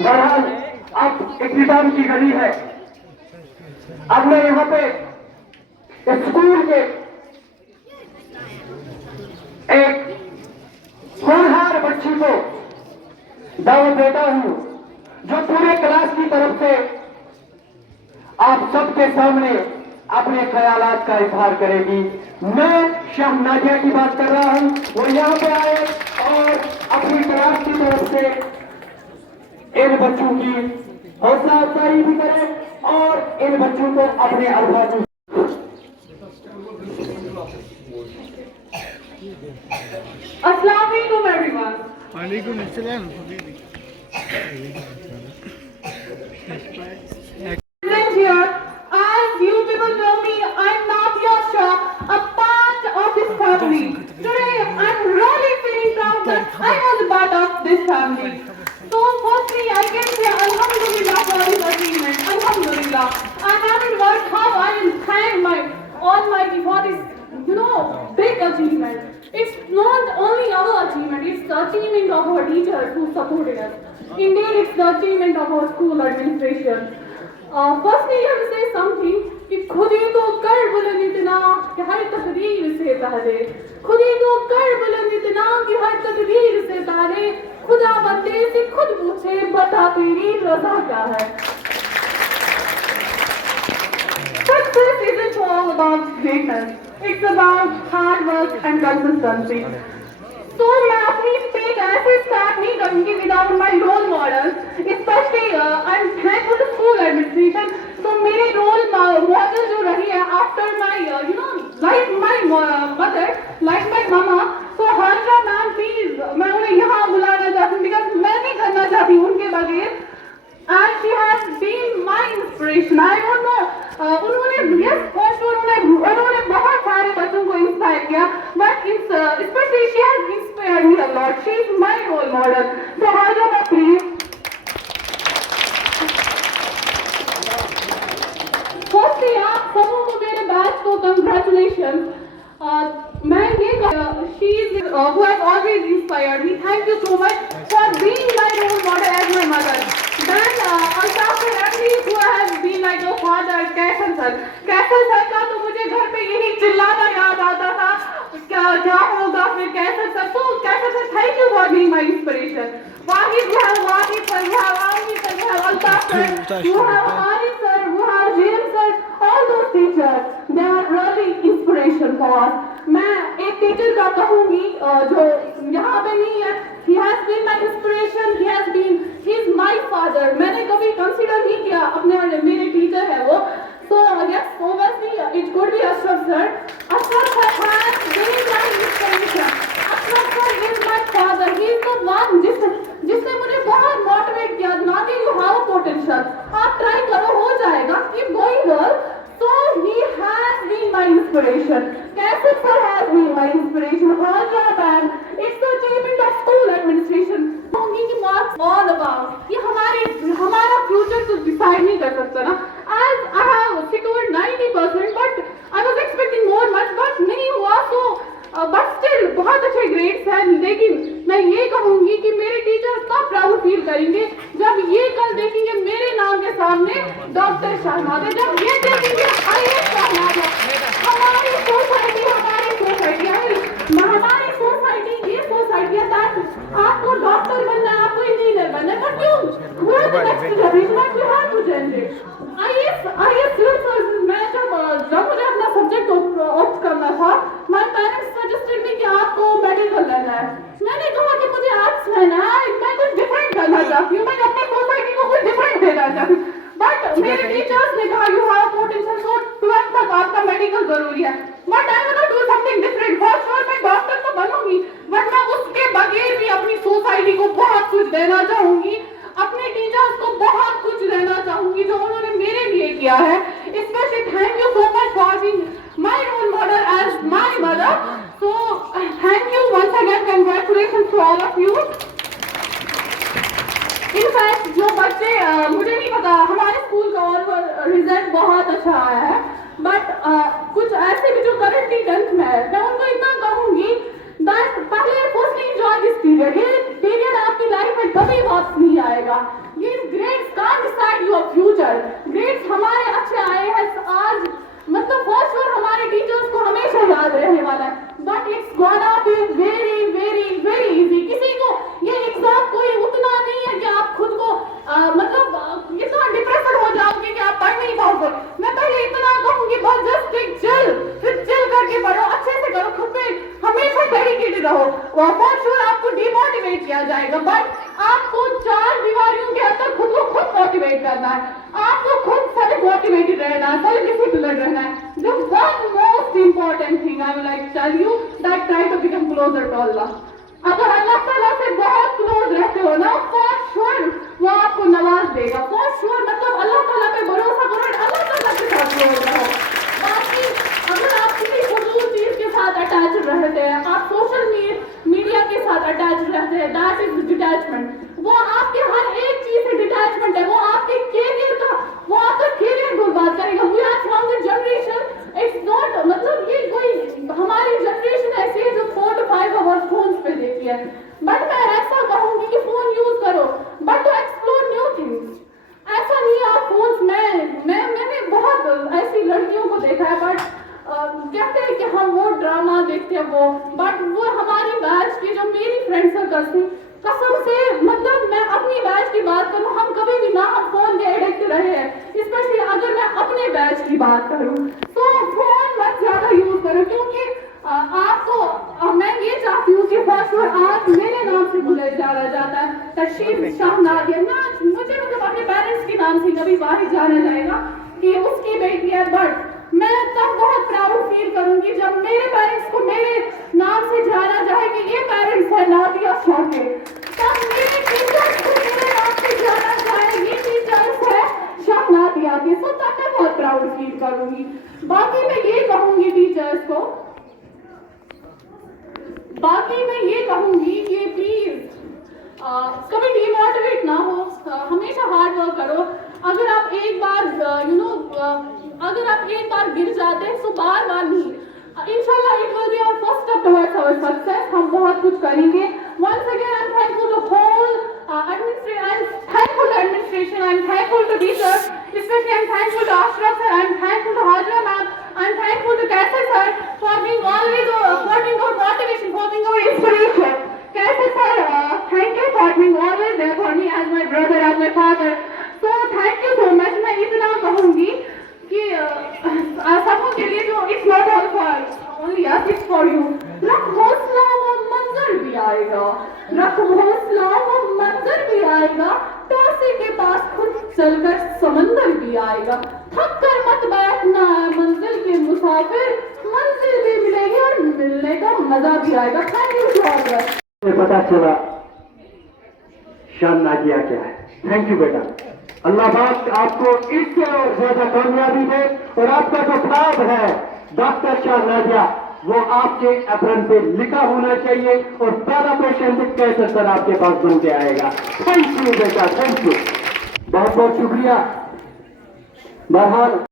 बहरहाल अब इख्तिताम की घड़ी है। अब मैं यहाँ पे स्कूल के एक होनहार बच्ची को दावत देता हूँ जो पूरे क्लास की तरफ से आप सबके सामने अपने ख्यालात का इजहार करेगी। मैं शाह नाजिया की बात कर रहा हूँ। वो यहाँ पे आए और अपनी क्लास की तरफ से इन बच्चों की हौसला अफजाई भी करें और इन बच्चों को अपने अल्फाज अस्सलाम वालेकुम एवरीवन। वालेकुम अस्सलाम। Here, as you people know me, I'm Nadia Shah, a part of this family. Today, I'm really feeling proud that I was a part of this family. So, firstly, I can say Alhamdulillah for this achievement. Alhamdulillah. I haven't worked how I will thank my Almighty for this, big achievement. It's not only our achievement, it's the achievement of our teachers who supported us. Indeed, it's the achievement of our school administration. Firstly, I have to say something कि खुद ही को कर बुलंद इतना कि हर तकदीर से पहले, खुद ही को कर बुलंद इतना कि हर तकदीर से पहले, खुदा बंदे से खुद पूछे बता तेरी रज़ा क्या है। Success isn't all about greatness. It's about hard work and consistency. तो मैं अपनी स्पीच ऐसे स्टार्ट नहीं करूंगी without my role model, specially I am thankful to school administration. तो मेरे रोल मॉडल जो रही है after my like my mother, like my मामा, तो हाजरा मैम प्लीज मैं उन्हें यहाँ बुलाना चाहती हूँ बिकॉज मैं नहीं करना चाहती उनके बगैर। And she has been my inspiration. I don't know. उन्होंने yes, for sure उन्होंने बहुत सारे बच्चों को इंस्पायर किया, but especially she has inspired me a lot. She is my role model. So Hajra please. Firstly, आप सबों को मेरे बैच को congratulations. मैं ये she is who has always inspired me. Thank you so much for being my role model as my mother. Then Dr. Ramli who has been like your father, Qaiser sir का तो मुझे घर पे यही चिल्लाना याद आता था क्या होगा फिर कैसर सर। तो कैसर sir thank you for being my inspiration. Wahid sir, Amir sir, Altaf sir, you have Arif sir, you have James sir, all those teachers, they are really inspiration for us. मैं एक टीचर का कहूँगी जो यहाँ पे नहीं है, he has been my inspiration, he is my father. मैंने कभी कंसीडर नहीं किया अपने मेरे टीचर है वो। So yes, obviously it could be Ashraf sir. Ashraf sir has been my inspiration. Ashraf sir is my father. He is the one जिसने मुझे बहुत मोटिवेट किया ना कि you have potential. आप ट्राई करो हो जाएगा, keep going well. So he has been my inspiration. Kaisar sir has been my inspiration. Hajra ma'am, it's the achievement of school administration. कहूँगी कि marks all about ये हमारा future तो decide नहीं कर सकता ना। As I have secured 90%, but I was expecting more much, but नहीं हुआ तो but still बहुत अच्छे grades हैं। लेकिन मैं ये कहूँगी कि मेरे टीचर्स तब प्राउड फील करेंगे जब ये कल देखेंगे मेरे नाम के सामने डॉक्टर शाहनाज़, जब ये देखेंगे आईएएस शाहनाज़। हमारी सोसाइटी ये सोसाइटी है आपको डॉक्टर बनना है, आपको इंजीनियर बनना है, बट क्यों वो next generation you have to generate IAS civil service. मैं जब मुझे अपना सब्जेक्ट ऑप्ट करना था, माय पेरेंट्स सजेस्टेड मी कि आपको मेडिकल लेना है। मैंने कहा कि मुझे आर्ट्स लेना है, मैं कुछ डिफरेंट करना चाहती हूँ, मैं अपनी सोसाइटी को कुछ डिफरेंट देना चाहती हूँ। बट मेरे टीचर्स ने कहा यू हैव पोटेंशियल, सो 12th तक आपका मेडिकल जरूरी है, but I want to do something different. For sure मैं डॉक्टर तो बनूंगी, बट मैं उसके बगैर भी अपनी सोसाइटी को बहुत कुछ देना चाहूंगी, अपने टीचर्स को बहुत कुछ देना चाहूंगी जो उन्होंने मेरे लिए किया है। Specially thank you so much for being my role model as my mother. So thank you once again, congratulations to all of you. In fact जो बच्चे मुझे नहीं पता हमारे स्कूल का और रिजल्ट बहुत अच्छा आया है, बट कुछ ऐसे भी जो करंटली 10th में है, मैं उनको इतना कहूंगी पहले फर्स्टली एंजॉय दिस पीरियड। ये पीरियड आपकी लाइफ में कभी वापस नहीं आएगा। ये रिजल्ट ग्रेड्स हमारे अच्छे आए हैं आज, मतलब फॉर श्योर हमारे टीचर्स को हमेशा याद रहने वाला है, but it's gonna be very very very easy. किसी को ये एग्जाम कोई उतना नहीं है कि आप खुद को मतलब इतना डिप्रेशन हो जाओगे कि आप पढ़ नहीं पाओगे। मैं पहले इतना कहूंगी बस जस्ट टेक चिल, फिर चिल करके पढ़ो, अच्छे से करो, खुद पे हमेशा डेडिकेटेड रहो। फॉर श्योर आपको डिमोटिवेट किया जाएगा, बट आपको चार दीवारियों के अंदर खुद को खुद मोटिवेट करना है, आपको खुद सेल्फ मोटिवेटेड रहना है, सेल्फ डिसिप्लिन रहना है। The one most important thing I would like to tell you that try to become closer to Allah. अगर अल्लाह ताला से बहुत क्लोज रहते हो ना, फॉर श्योर वो आपको नवाज देगा। फॉर श्योर मतलब अल्लाह ताला पे भरोसा करो, अल्लाह ताला के साथ क्लोज रहो। बाकी अगर आप किसी फजूल चीज के साथ अटैच रहते हैं, आप सोशल मीडिया के साथ अटैच रहते हैं, दैट इज डिटैचमेंट। वो आपके हर एक चीज से डिटैचमेंट है, वो आपके कैरियर का, वो आपका कैरियर बर्बाद करेगा। We are from the generation, it's not मतलब ये कोई हमारी जनरेशन ऐसी है जो 4 to 5 आवर्स फोन पे देखती है, बट मैं ऐसा कहूंगी कि फोन यूज करो but to explore new things. ऐसा नहीं है आप फोन मैंने बहुत ऐसी लड़कियों को देखा है, बट कहते हैं कि हम वो ड्रामा देखते हैं बट वो हमारी बैच की जो मेरी फ्रेंड सर्कल थी, कसम से मतलब मैं अपनी बैच की बात करूं, हम कभी भी ना हम फोन के एडिक्ट रहे हैं, स्पेशली अगर मैं अपने बैच की बात करूं तो फोन मत ज्यादा यूज करो, क्योंकि आपको मैं ये चाहती हूँ कि फर्स्ट आज मेरे नाम से बुलाया जाता है तशरीफ शाह नादिया ना, मुझे मतलब अपने पेरेंट्स के नाम से कभी बाहर जाना जाएगा कि उसकी बेटी है, बट मैं तब बहुत प्राउड फील करूंगी जब मेरे पेरेंट्स को मेरे नाम से जाना जाए कि ये पेरेंट्स है नादिया शाह के, तब मेरे टीचर्स को मेरे नाम से जाना जाए ये टीचर्स है शाह नादिया के, तो तब मैं बहुत प्राउड फील करूंगी। बाकी मैं ये कहूंगी टीचर्स को, बाकी मैं ये कहूंगी कि प्लीज कभी डिमोटिवेट ना हो, हमेशा हार्ड वर्क करो। अगर आप एक बार अगर आप एक बार गिर जाते हैं तो बार बार नहीं, इंशाल्लाह it will be our first step towards our success, हम बहुत कुछ करेंगे। Once again I am thankful to whole administration, I am thankful to teachers, especially I am thankful to Ashraf sir, I am thankful to Hajra ma'am, I am thankful to Kaise sir for being always for being our motivation, for being our inspiration. Kaise sir, thank you for being always there for me as my brother, as my father. So thank you so much. मैं इतना कहूँगी कि सबों के लिए जो it's not all for only us, it's for you. रख हौसला वो मंजर भी आएगा, रख हौसला वो मंजर भी आएगा, टॉसी के पास खुद चलकर समंदर भी आएगा, थक कर मत बैठना मंजिल के मुसाफिर, मंजिल भी मिलेगी और मिलने का मजा भी आएगा। Thank you so much. पता चला शान नादिया क्या है। थैंक यू बेटा, अल्लाह पाक आपको इससे और ज्यादा कामयाबी दे, और आपका जो ख्वाब है डॉक्टर शाह नादिया वो आपके एप्रन पे लिखा होना चाहिए, और पहला पेशेंट कैसे सर आपके पास बन के आएगा। थैंक यू बेटा, थैंक यू, बहुत बहुत शुक्रिया। बहरहाल